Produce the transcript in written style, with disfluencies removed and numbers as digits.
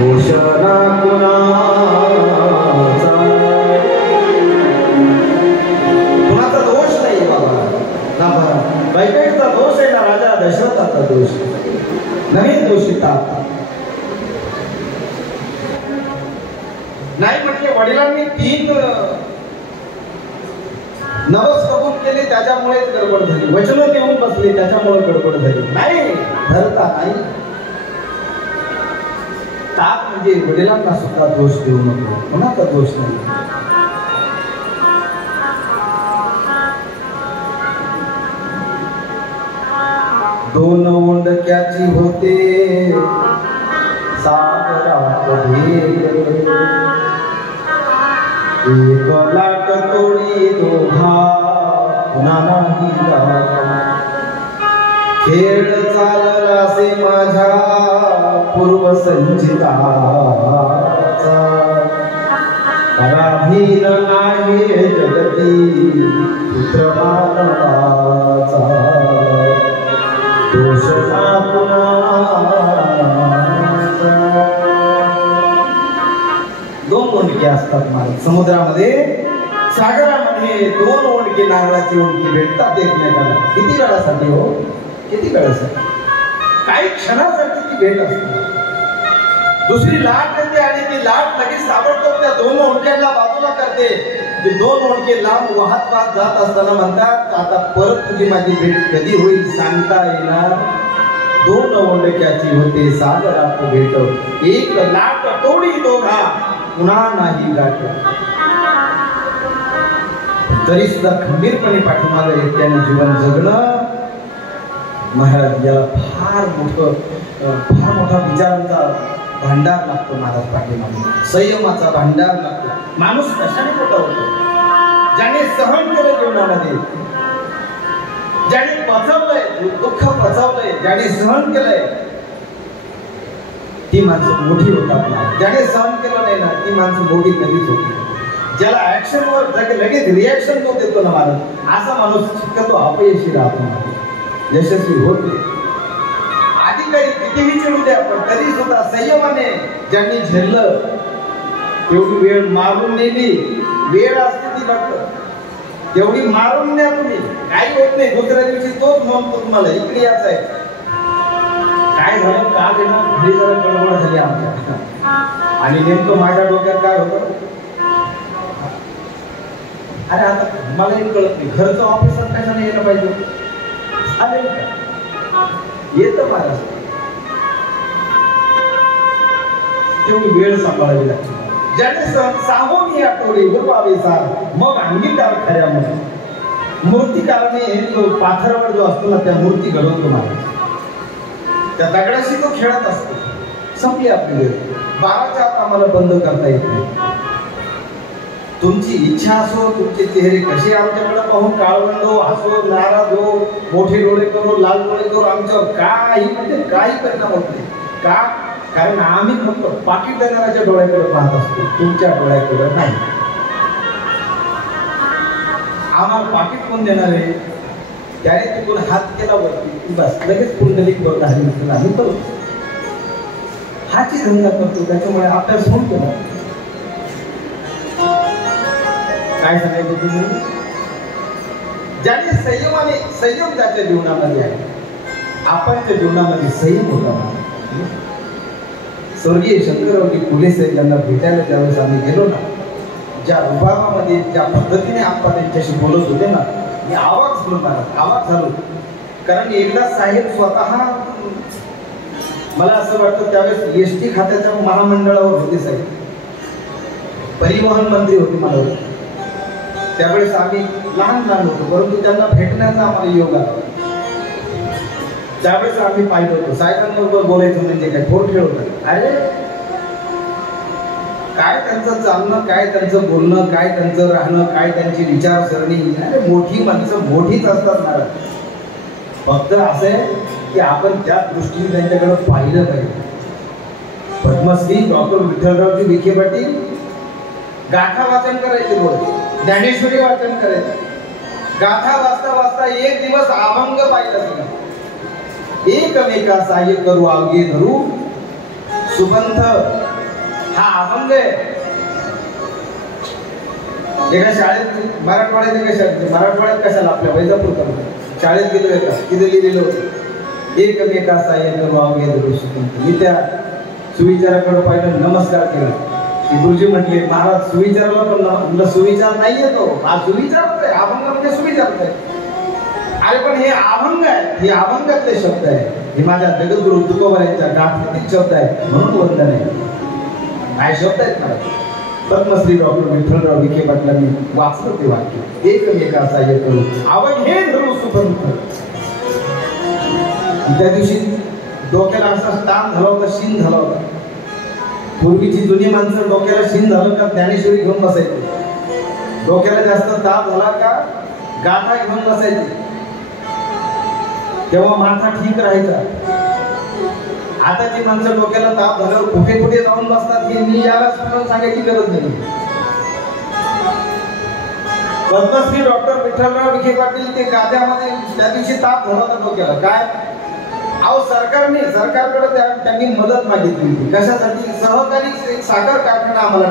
दोषना कुणाचा दोष नाही बाबा ना, कैकेयीचा दोष आहे ना, राजा दशरथाचा दोष, नवीन दोषिता नाही म्हटले. वडिलांनी 3 नवस कबूल केले त्याच्यामुळेच गडबड झाली, वचन देऊन बसले त्याच्यामुळे गडबड झाली. नाही धरता नाही. ताप म्हणजे वडिलांना सुद्धा दोष देऊ नको, कोणाचा दोष नाही. दोन ओंडक्याची होते सागरात भेट, एक लाट तोडी दोघा पुन्हा नाही गाठ. खेळ चाललासे माझ्या पूर्वसंचिताचा, पराधीन आहे जगती पुत्र मानवाचा. दोष ना कुणाचा. 2 ओंडके असतात महाराज समुद्रामध्ये, सागरामध्ये 2 ओंडके, नारळाची ओंडकी भेटतात एकमेकाला. किती वेळासाठी हो, किती वेळासाठी? काही क्षणासाठी ती भेट असते. दुसरी लाट येते आणि ती लाट लगेच ताबडतोब त्या 2 ओंडक्यांना बाजूला करते. ते 2 ओंडके लांब वाहत वाहत जात असताना म्हणतात, आता परत तुझी माझी भेट कधी होईल सांगता येणार. 2 ओंडक्याची होते सागरात भेट, एक लाट तोडी दोघा पुन्हा नाही गाठ. तरी सुद्धा खंबीरपणे पाठीमागे एकट्याने जीवन जगणं महाराज, याला फार मोठा विचारांचा भांडार लागतो महाराज पाठीमागे, संयमाचा भांडार लागतो. माणूस कशाने मोठा होतो? ज्याने सहन केलं जीवनामध्ये, ज्याने पचवलंय दुःख, पचवलंय, ज्याने सहन केलंय ती माणसं मोठी होतात. ज्याने सहन केलं नाही ना ती माणसं मोठी कधीच होत नाही. ज्याला ऍक्शन वर लगेच रिॲक्शन तो देतो ना माणूस, असा माणूस शक्यतो अपयशी राहतो, यशस्वी होत नाही. अधिकारी कितीही चिडू द्या पण तरी सुद्धा संयमाने ज्यांनी झेललं, तेवढी वेळ मारून नेली, वेळ असते ती फक्त तेवढी मारून न्या तुम्ही, काही होत नाही. दुसऱ्या दिवशी तोच म्हणतो तुम्हाला इकडे यायचं आहे. काय झालं का देणं, घरी जरा गडबड झाली आमच्या, आणि नेमकं माझ्या डोक्यात काय होतं, अरे आता मलाही कळत नाही घरचं ऑफिसात कशाने यायला पाहिजे, चालेल का, येतं महाराज. तेवढी वेळ सांभाळावी लागते. ज्याने सांगून या टोळी उरवावे सार, मग अंगीकार खऱ्यामध्ये. मूर्तिकाराने तो पाथरावर जो असतो ना त्या मूर्ती घडवतो महाराज, त्या दगडाशी तो खेळत असतो. संपली आपली वेळ, 12च्या आत आम्हाला बंद करता येत नाही. तुमची इच्छा असो, तुमचे चेहरे कसे आमच्याकडे पाहून काळवंडो, हसो, नाराज हो, मोठे डोळे करू, लाल डोळे करू, आमच्यावर काही परिणाम होत नाही. का? कारण आम्ही फक्त पाकिट देणाऱ्याच्या डोळ्याकडे पाहत असतो, तुमच्या डोळ्याकडे नाही. आम्हाला पाकिट कोण देणार आहे? त्याने तिकडून हात केला वरती, बस लगेच कुंडलिक बघ आम्ही करू. हाची धंदा करतो, त्याच्यामुळे अभ्यास होऊन केला. काय सांगायचं तुम्ही? ज्याने संयम त्याच्या जीवनामध्ये आहे, आपणच्या जीवनामध्ये संयम होता. स्वर्गीय शंकरराव फुले साहेब यांना भेटायला ज्यावेळेस आम्ही गेलो ना, ज्या विभागामध्ये ज्या पद्धतीने आपण त्यांच्याशी बोलत होते ना, मी आवाज झालो. कारण एकदा साहेब स्वतः, मला असं वाटतं त्यावेळेस एसटी खात्याच्या महामंडळावर होते साहेब, परिवहन मंत्री होते मला. त्यावेळेस आम्ही लहान होतो, परंतु त्यांना भेटण्याचा आम्हाला योग आला. त्यावेळेस आम्ही पाहिलं होतं साहेबांबरोबर बोलायचं म्हणजे काय थोर खेळ होता. अरे काय त्यांचं चालणं, काय त्यांचं बोलणं, काय त्यांचं राहणं, काय त्यांची विचारसरणी. अरे मोठी माणसं मोठीच असतात ना. फक्त असं आहे की आपण त्या दृष्टीने त्यांच्याकडे पाहिलं पाहिजे. पद्मश्री डॉक्टर विठ्ठलरावजी विखे पाटील गाथा वाचन करायचे, रोज ज्ञानेश्वरी वाचन करायचे. गाथा वाचता वाचता एक दिवस अभंग पाहिला सगळं. एकमेका साह्य करू अवघे धरू, सुपंथ हा अभंग आहे. एका शाळेत मराठवाड्यात मराठवाड्यात कशाला आपल्या वैजापूर शाळेत गेलो एका तिथे लिहिलेलं होतं एकमेकाचा एक वाव मी त्या सुविचाराकडे पाहिलं नमस्कार केला. गुरुजी म्हटले महाराज सुविचाराला पण म्हणलं सुविचार नाहीये तो हा सुविचार आहे. अभंग म्हणजे सुविचार आहे. अरे पण हे अभंग आहे. हे अभंगातले शब्द आहे. हे माझ्या जगद्गुरु तुकोबारायांच्या गाठीतील शब्द आहे म्हणून वंदन आहे. काय शब्द आहेत मला पद्मश्री डॉक्टर विठ्ठलराव विखे पाटलांनी वाचलं ते वाक्य एकमेकाचा एक करू अवघ हे धरू सुखंत. त्या दिवशी डोक्याला असा ताण झाला होता शीन झाला होता. पूर्वीची जुनी माणसं डोक्याला शीन झालं का ज्ञानेश्वरी घेऊन बसायची. डोक्याला जास्त ताप झाला का गाथा घेऊन बसायची. तेव्हा माथा ठीक राहायचा. आताची माणसं डोक्याला ताप झाल्यावर कुठे कुठे जाऊन बसतात हे मी याला समजावून सांगायची गरज नाही. पद्मश्री डॉक्टर विठ्ठलराव विखे पाटील ते गाद्यामध्ये त्या दिवशी ताप झाला होता डोक्याला. काय अहो सरकारकडे त्यांनी मदत मागितली होती. कशासाठी सहकारी साखर कारखाना आम्हाला